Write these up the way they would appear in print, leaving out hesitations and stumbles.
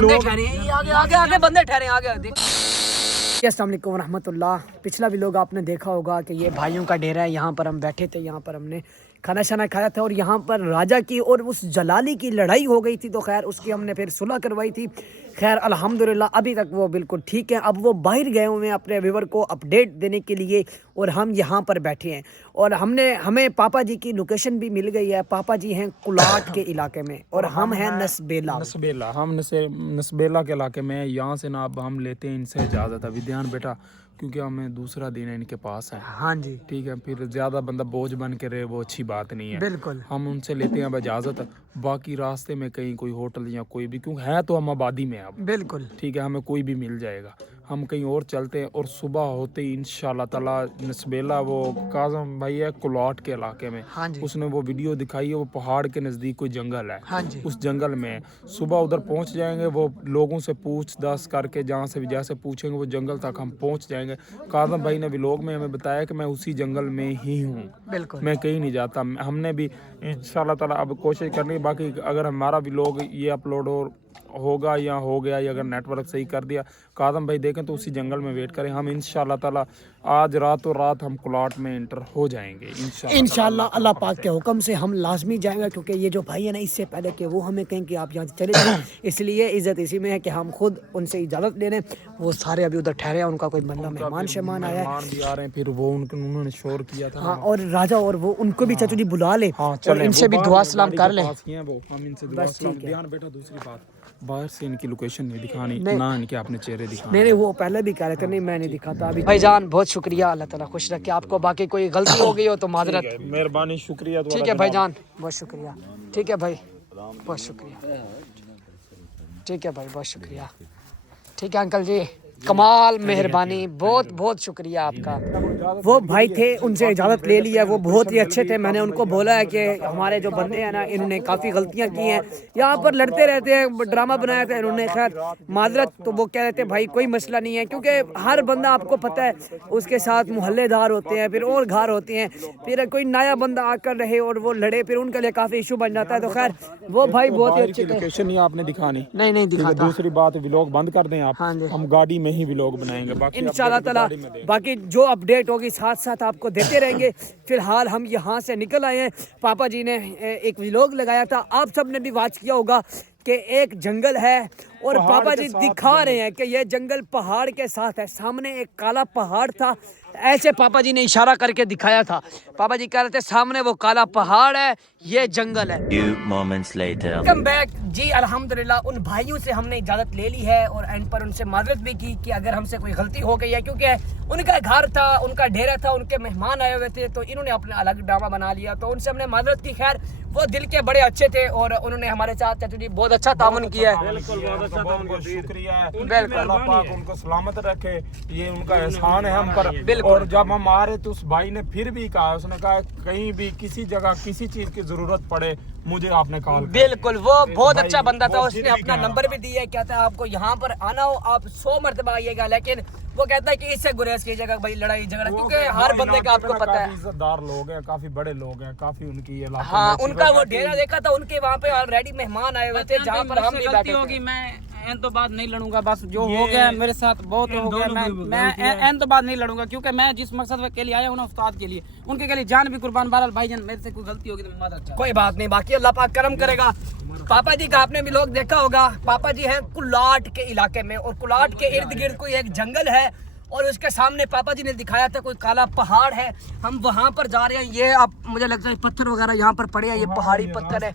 बंदे ठहरे हैं, आगे आगे आगे बंदे ठहरे हैं, आगे देख। अस्सलाम वालेकुम रहमतुल्लाह। पिछला भी लोग आपने देखा होगा कि ये भाइयों का डेरा है। यहाँ पर हम बैठे थे, यहाँ पर हमने खाना शाना खाया था और यहाँ पर राजा की और उस जलाली की लड़ाई हो गई थी, तो खैर उसकी हमने फिर सुलह करवाई थी। खैर अल्हम्दुलिल्लाह अभी तक वो बिल्कुल ठीक है। अब वो बाहर गए हुए हैं अपने व्यूवर को अपडेट देने के लिए और हम यहाँ पर बैठे हैं और हमें पापा जी की लोकेशन भी मिल गई है। पापा जी हैं कुलाट के इलाके में और हम हैं नसबेला। हम नसबेला के इलाके में। यहाँ से ना अब हम लेते हैं इनसे इजाज़त। अभी ध्यान बेटा, क्योंकि हमें दूसरा दिन इनके पास है। हाँ जी ठीक है, फिर ज़्यादा बंदा बोझ बन के रहे वो अच्छी बात नहीं है। बिल्कुल हम उनसे लेते हैं अब इजाज़त। बाकी रास्ते में कहीं कोई होटल या कोई भी, क्योंकि है तो हम आबादी में अब, बिल्कुल ठीक है, हमें कोई भी मिल जाएगा। हम कहीं और चलते हैं और सुबह होते ही इंशाल्लाह ताला नसबेला, वो काज़म भाई है कुलाट के इलाके में, हाँ जी उसने वो वीडियो दिखाई है। वो पहाड़ के नज़दीक कोई जंगल है, हाँ जी उस जंगल में सुबह उधर पहुंच जाएंगे। वो लोगों से पूछ दस करके जहाँ से भी जैसे पूछेंगे वो जंगल तक हम पहुंच जाएंगे। काज़म भाई ने व्लॉग में हमें बताया कि मैं उसी जंगल में ही हूँ, बिल्कुल मैं कहीं नहीं जाता। हमने भी इंशाल्लाह ताला अब कोशिश करनी है। बाकी अगर हमारा व्लॉग ये अपलोड होगा या हो गया, या अगर नेटवर्क सही कर दिया कादम भाई देखें तो उसी जंगल में वेट करें। हम इंशाल्लाह ताला आज रातों रात हम कुलाट में इंटर हो जाएंगे इंशाल्लाह। अल्लाह पाक के हुक्म से हम लाजमी जाएंगे, क्योंकि ये जो भाई है ना इससे पहले कि वो हमें कहें कि आप यहाँ से चले जाएं, इसलिए इज़्ज़त इसी में है कि हम खुद उनसे इजाज़त ले लें। वो सारे अभी उधर ठहरे हैं, उनका कोई मतलब मेहमान शहमान आया है भी आ रहे हैं। फिर वो उन्होंने शोर किया था। हाँ, और राजा और वो उनको भी चाचू जी बुला ले हाँ, और इनसे भी दुआ सलाम कर लें। हम इनसे दुआ सलाम। ध्यान बेटा, दूसरी बात, बाहर से इनकी लोकेशन नहीं दिखानी, ना इनके अपने चेहरे दिखाने। नहीं वो पहले भी कह रहे थे, नहीं मैं नहीं दिखाता अभी। भाईजान बहुत शुक्रिया, अल्लाह ताला खुश रखे आपको। बाकी कोई गलती हो गई हो तो माजरत, मेहरबानी, शुक्रिया। ठीक है भाईजान, बहुत शुक्रिया। ठीक है भाई, बहुत शुक्रिया। ठीक है भाई, बहुत शुक्रिया। ठीक है अंकल जी, कमाल, मेहरबानी, बहुत बहुत शुक्रिया आपका। वो भाई थे, उनसे इजाज़त ले ली है, वो बहुत ही अच्छे थे। मैंने उनको बोला है कि हमारे जो बंदे हैं ना इन्होंने काफ़ी गलतियां की हैं, यहाँ पर लड़ते रहते हैं, ड्रामा बनाया था इन्होंने। खैर माजरत, तो वो कह रहे थे भाई कोई मसला नहीं है, क्योंकि हर बंदा आपको पता है उसके साथ मोहल्लेदार होते हैं, फिर और घर होते हैं, फिर कोई नया बंदा आकर रहे और वो लड़े, फिर उनके लिए काफ़ी इशू बन जाता है। तो खैर वो भाई बहुत ही अच्छे थे। लोकेशन नहीं आपने दिखानी, नहीं दिखा। दूसरी बात, व्लॉग बंद कर दें आप। हाँ जी, हम गाड़ी में ही व्लॉग बनाएंगे इंशाल्लाह ताला। बाकी जो अपडेट होगी साथ साथ आपको देते रहेंगे। फिलहाल हम यहाँ से निकल आए हैं। पापा जी ने एक व्लॉग लगाया था, आप सब ने भी वॉच किया होगा कि एक जंगल है और पापा जी दिखा रहे हैं कि ये जंगल पहाड़ के साथ है। सामने एक काला पहाड़ था, ऐसे पापा जी ने इशारा करके दिखाया था। पापा जी कह रहे थे सामने वो काला पहाड़ है, ये जंगल है। वेलकम बैक जी। अल्हम्दुलिल्लाह उन भाइयों से हमने इजाज़त ले ली है और एंड पर उनसे माजरत भी की कि अगर हमसे कोई गलती हो गई है, क्योंकि उनका घर था, उनका डेरा था, उनके मेहमान आए हुए थे, तो इन्होंने अपना अलग ड्रामा बना लिया, तो उनसे हमने माजरत की। खैर वो दिल के बड़े अच्छे थे और उन्होंने हमारे साथ चाचू जी बहुत अच्छा तामुन किया है। शुक्रिया है, बिल्कुल, अल्लाह पाक उनको सलामत रखे, ये उनका एहसान है हम पर। और जब हम आ रहे तो उस भाई ने फिर भी कहा, उसने कहा कहीं भी किसी जगह किसी चीज की जरूरत पड़े मुझे आपने कॉल। बिल्कुल, वो बहुत अच्छा बंदा था, उसने अपना नंबर भी दिया है। कहता है आपको यहाँ पर आना हो आप 100 मरतबा आइएगा, लेकिन वो कहता है कि इससे गुरेज कीजिएगा भाई लड़ाई झगड़ा, क्योंकि हर बंदे का आपको पता है इज्जतदार लोग हैं, काफी बड़े लोग हैं, काफी उनकी ये। हाँ, उनका वो डेरा देखा था, उनके वहाँ पे ऑलरेडी मेहमान आए हुए थे जहाँ पर हम भी बैठे होगी। मैं एन तो बात नहीं लड़ूंगा, बस जो हो गया मेरे साथ बहुत हो गया। मैं एन तो बात नहीं लड़ूंगा, क्योंकि मैं जिस मकसद के लिए आया हूँ ना उस्ताद के लिए, उनके लिए जान भी कुर्बान। बहरहाल भाईजान मेरे से कोई गलती होगी तो माजरत, कोई बात नहीं। बाकी अल्लाह पाक करम करेगा। पापा जी का आपने भी लोग देखा होगा, पापा जी हैं कुलाट के इलाके में और कुलाट के इर्द गिर्द कोई एक जंगल है और उसके सामने पापा जी ने दिखाया था कोई काला पहाड़ है। हम वहाँ पर जा रहे हैं। ये आप मुझे लगता है पत्थर वगैरह यहाँ पर पड़े हैं, ये पहाड़ी पत्थर है।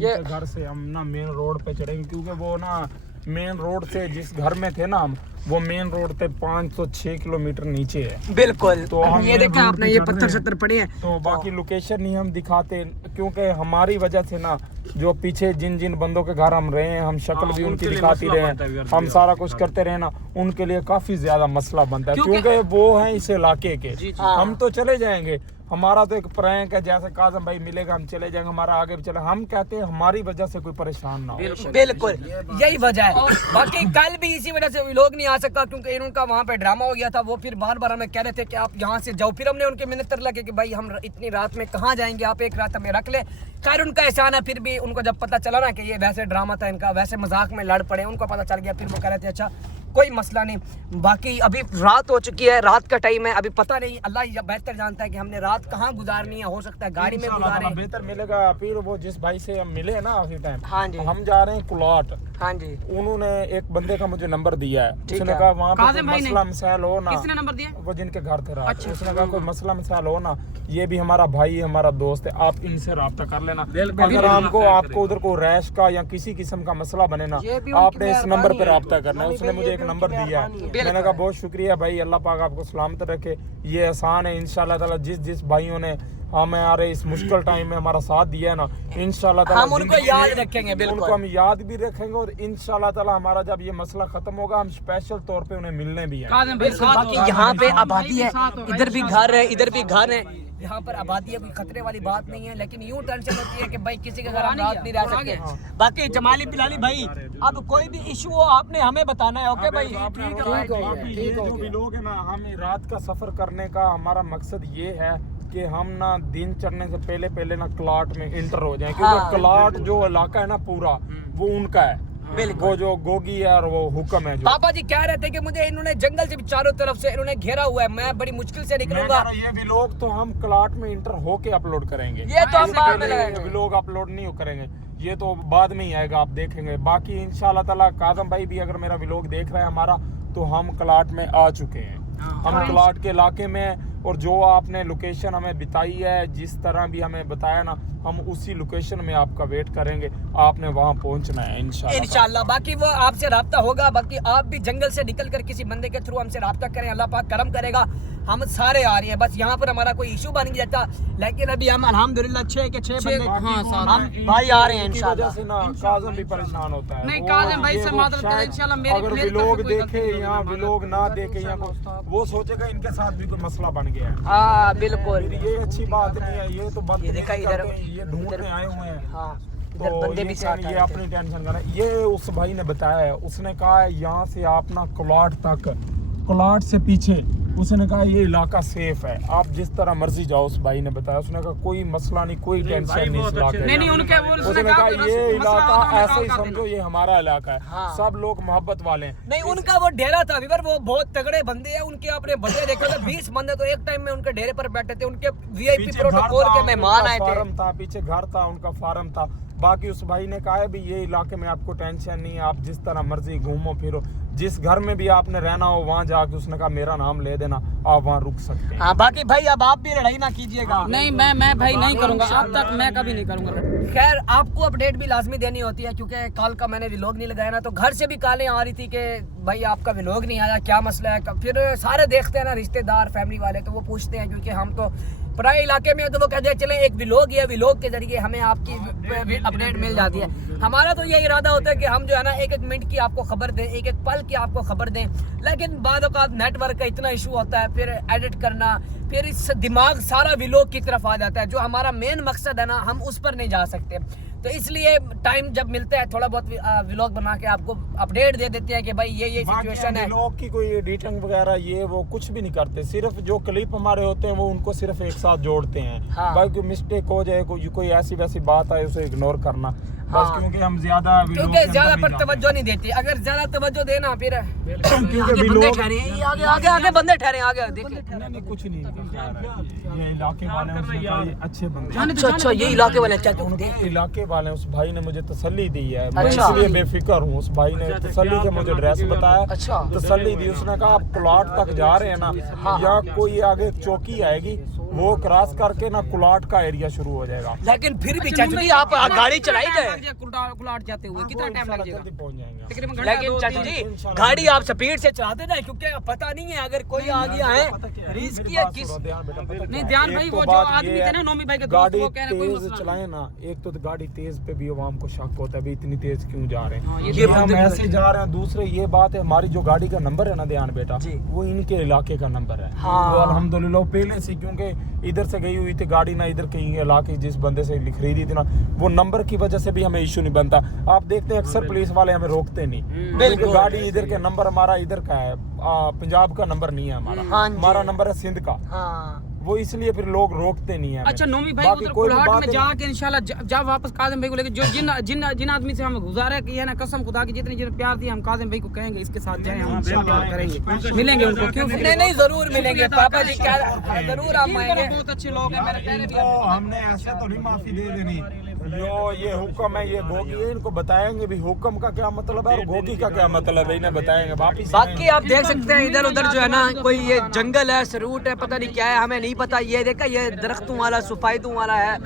ये घर से हम ना मेन रोड पे चढ़ेंगे, क्योंकि वो ना मेन रोड से जिस घर में थे ना हम, वो मेन रोड पे 506 किलोमीटर नीचे है। बिल्कुल, तो हम ये देखा आपने, ये पत्थर सत्तर पड़े हैं। तो बाकी लोकेशन नहीं हम दिखाते, क्योंकि हमारी वजह से ना जो पीछे जिन जिन बंदों के घर हम रहे हैं, हम शक्ल भी उनकी दिखाती रहे हैं, हम सारा कुछ करते रहे ना, उनके लिए काफी ज्यादा मसला बनता है, क्योंकि वो हैं इस इलाके के। हम तो चले जाएंगे, हमारा तो एक प्रैंक है, जैसे काजम भाई मिलेगा हम चले जाएंगे, हमारा आगे भी चले, हम कहते हैं हमारी वजह से कोई परेशान ना हो। बिल्कुल यही वजह है। बाकी कल भी इसी वजह से लोग नहीं आ सकता क्योंकि इनका वहाँ पे ड्रामा हो गया था। वो फिर बार बार हमें कह रहे थे कि आप यहाँ से जाओ, फिर हमने उनके मिन्नत लगे कि भाई हम इतनी रात में कहाँ जाएंगे, आप एक रात हमें रख ले। खैर उनका एहसान है, फिर भी उनको जब पता चला ना कि ये वैसे ड्रामा था इनका, वैसे मजाक में लड़ पड़े, उनको पता चल गया, फिर वो कह रहे थे अच्छा कोई मसला नहीं। बाकी अभी रात हो चुकी है, रात का टाइम है, अभी पता नहीं, अल्लाह ही बेहतर जानता है कि हमने रात कहाँ गुजारनी है। हो सकता है गाड़ी में गुजारे, बेहतर मिलेगा। फिर वो जिस भाई से हम मिले ना आखिरी टाइम, हाँ जी, हम जा रहे हैं कुलाट। हाँ जी, उन्होंने एक बंदे का मुझे नंबर दिया है, उसने कहा वहाँ पे कोई मसला मसाइल हो ना, किसने नंबर दिया? वो जिनके घर थे रात। अच्छा, उसने कहा कोई मसला मसाइल हो ना, ये भी हमारा भाई हमारा दोस्त है, आप इनसे राब्ता कर लेना। अगर हमको आपको उधर को रैश का या किसी किस्म का मसला बने ना, आपने इस नंबर पे राब्ता करना है। उसने मुझे एक नंबर दिया है, मैंने कहा बहुत शुक्रिया भाई, अल्लाह पाक आपको सलामत रखे। ये एहसान है इंशाल्लाह ताला, जिस भाइयों ने हमारे इस मुश्किल टाइम में हमारा साथ दिया है ना, इंशाल्लाह ताला हम उनको याद रखेंगे। बिल्कुल उनको हम याद भी रखेंगे, और इंशाल्लाह ताला हमारा जब ये मसला खत्म होगा हम स्पेशल तौर पे उन्हें मिलने भी आएंगे। बाकी यहाँ पे आबादी है, इधर भी घर है, इधर भी घर है, यहाँ पर आबादी है, कोई खतरे वाली बात नहीं है। लेकिन यूं टेंशन होती है कि भाई किसी के घर हम रात नहीं रह सकते। बाकी जमाली बिलाली भाई, अब कोई भी इशू हो आपने हमें बताना है, ओके भाई? ये जो भी लोग है ना, हमें रात का सफर करने का हमारा मकसद ये है कि हम ना दिन चढ़ने से पहले ना क्लाट में इंटर हो जाएं, क्योंकि क्लाट जो इलाका है ना पूरा वो उनका है, वो जो गोगी है और वो हुक्म है। जो पापा जी कह रहे थे कि मुझे इन्होंने जंगल से भी चारों तरफ से इन्होंने घेरा हुआ है, मैं बड़ी मुश्किल से निकलूंगा। ये भी लोग तो हम क्लाट में इंटर होके अपलोड करेंगे, ये तो हम बाद में लगाएंगे, व्लॉग अपलोड नहीं करेंगे, ये तो बाद में ही आएगा, आप देखेंगे। बाकी इंशाल्लाह ताला काजम भाई भी अगर मेरा व्लॉग देख रहा है हमारा, तो हम क्लाट में आ चुके हैं, हम क्लाट के इलाके में, और जो आपने लोकेशन हमें बताई है, जिस तरह भी हमें बताया ना, हम उसी लोकेशन में आपका वेट करेंगे, आपने वहाँ पहुँचना है इंशाल्लाह। बाकी वो आपसे राब्ता होगा। बाकी आप भी जंगल से निकल कर किसी बंदे के थ्रू हमसे राब्ता करें, अल्लाह पाक करम करेगा, हम सारे आ रहे हैं। बस यहाँ पर हमारा कोई इशू बन नहीं जाता, लेकिन अभी हम अल्हम्दुलिल्लाह 6 के 6 बंदे हम भाई आ रहे हैं इंशाल्लाह। से ना काजम भी परेशान होता है, नहीं काजम भाई से मादर करें इंशाल्लाह। मेरी अगर व्लॉग देखे या व्लॉग ना देखे या वो सोचेगा इनके साथ भी कोई मसला बन गया है। हाँ बिल्कुल, ये अच्छी बात नहीं है, ये तो बात ये देखा इधर, ये ढूंढने आए हुए हैं। हाँ तो बंदे भी साथ ये अपनी टेंशन कर रहे हैं। ये उस भाई ने बताया है, उसने कहा है यहाँ से आप ना क्लाट तक, क्लाट से पीछे, उसने कहा ये इलाका सेफ है, आप जिस तरह मर्जी जाओ। उस भाई ने बताया, उसने कहा कोई मसला नहीं, कोई टेंशन नहीं इस इलाके में। नहीं उनके वो उसने कहा ये इलाका ऐसे ही समझो ये हमारा इलाका है, हाँ। सब लोग मोहब्बत वाले हैं। नहीं उनका वो डेरा था विवर, वो बहुत तगड़े बंदे हैं, उनके आपने बंदे देखे थे 20 बंदे तो एक टाइम में उनके डेरे पर बैठे थे, उनके वीआईपी प्रोटोकॉल के मेहमान आए थे। फार्म था पीछे, घर था उनका, फार्म था। बाकी उस भाई ने कहा है भी ये इलाके में आपको टेंशन नहीं है, आप जिस तरह मर्जी घूमो फिरो, जिस घर में भी आपने रहना हो वहाँ जाके, उसने कहा मेरा नाम ले देना, आप वहाँ रुक सकते हैं। हाँ बाकी भाई अब आप भी लड़ाई ना कीजिएगा। नहीं मैं भाई नहीं करूंगा, अब तक मैं कभी नहीं करूंगा। खैर आपको अपडेट भी लाजमी देनी होती है, क्योंकि कल का मैंने व्लॉग नहीं लगाया ना, तो घर से भी कॉलें आ रही थी कि भाई आपका व्लॉग नहीं आया, क्या मसला है। फिर सारे देखते हैं ना, रिश्तेदार फैमिली वाले, तो वो पूछते हैं, क्योंकि हम तो पराए इलाके में, तो वो कहते हैं चले एक व्लॉग है, व्लॉग के जरिए हमें आपकी अपडेट मिल जाती है। हमारा तो ये इरादा होता है कि हम जो है ना एक एक मिनट की आपको खबर दें, एक एक पल की आपको खबर दें, लेकिन बाद औक़ात नेटवर्क का इतना इशू होता है, फिर एडिट करना, फिर इस दिमाग सारा व्लॉग की तरफ आ जाता है, जो हमारा मेन मकसद है ना, हम उस पर नहीं जा सकते। तो इसलिए टाइम जब मिलता है थोड़ा बहुत व्लॉग बना के आपको अपडेट दे देते हैं कि भाई ये सिचुएशन है। व्लॉग की कोई एडिटिंग वगैरह ये वो कुछ भी नहीं करते, सिर्फ जो क्लिप हमारे होते हैं वो उनको सिर्फ एक साथ जोड़ते हैं। हाँ। भाई कोई मिस्टेक हो जाए, कोई ऐसी वैसी बात आए, उसे इग्नोर करना बस। हाँ। क्योंकि हम ज्यादा पर तवज्जो नहीं देती, अगर ज्यादा तवज्जो देना फिर क्योंकि बंदे ठहरे आगे बंदे ठहरे आगे देखिए। नहीं कुछ नहीं, ये इलाके वाले हैं, उसने कहा ये अच्छे बंदे हैं। अच्छा ये इलाके वाले क्या इलाके वाले हैं। उस भाई ने मुझे तसल्ली दी है, मैं अच्छा। इसलिए बेफिक्र हूँ। उस भाई ने तसल्ली से मुझे एड्रेस बताया, अच्छा। तसल्ली दी। उसने कहा आप कुलाट तक जा रहे हैं ना, या कोई आगे चौकी आएगी, वो क्रॉस करके ना कुलाट का एरिया शुरू हो जाएगा। लेकिन फिर भी चाचू जी आप गाड़ी चलाई गए, कुलाट जाते हुए कितना टाइम लग जाएगा? जल्दी पहुंच जाएंगे। तकरीबन लेकिन चाचू जी गाड़ी आप स्पीड से चलाते ना, क्योंकि पता नहीं है अगर कोई आ गया है रिस्क है किस। नहीं ध्यान भाई, वो जो आदमी थे ना नोमी भाई के दोस्त, गाड़ी वो कह रहे कोई तेज मसला चलाए ना, एक तो गाड़ी तेज पे भी आवाम को शक होता है भी इतनी तेज क्यों जा रहे हैं, ये हम ऐसे जा रहे हैं। दूसरे ये बात है, हमारी जो गाड़ी का नंबर है ना ध्यान बेटा, जी। वो इनके इलाके का नंबर है। हाँ। तो अल्हम्दुलिल्लाह पहले से, क्योंकि इधर से गई हुई थी गाड़ी ना, इधर कहीं इलाके जिस बंदे से खरीदी थी ना, वो नंबर की वजह से भी हमें इशू नहीं बनता। आप देखते हैं अक्सर पुलिस वाले हमें रोकते नहीं, क्योंकि गाड़ी इधर के नंबर हमारा इधर का है, पंजाब का नंबर नहीं है हमारा, हमारा नंबर है सिंध का, वो इसलिए फिर लोग रोकते नहीं है। अच्छा नोमी भाई उधर कुल्हाड़ में जाके इंशाल्लाह जब वापस काजिम भाई को लेके जो जिन आदमी से हम गुजारा की है ना, कसम खुदा की जितनी प्यार दी हम काजिम भाई को कहेंगे इसके साथ जाएं, हम प्यार करेंगे, मिलेंगे उनको, क्यों नहीं जरूर मिलेंगे पापा जी, क्या जरूर आप आएंगे। बहुत अच्छे लोग हैं, मेरे पहले भी हमने ऐसे तो नहीं माफी दे देनी, ये हुक्म है, ये गोगी है, इनको बताएंगे भी हुक्म का क्या मतलब है और गोगी का क्या मतलब है, इन्हें बताएंगे वापिस। बाकी आप देख सकते हैं इधर उधर जो है ना, कोई ये जंगल है, सरूट है, पता नहीं क्या है, हमें नहीं पता। ये देखा, ये दरख्तों वाला सफायतों वाला है।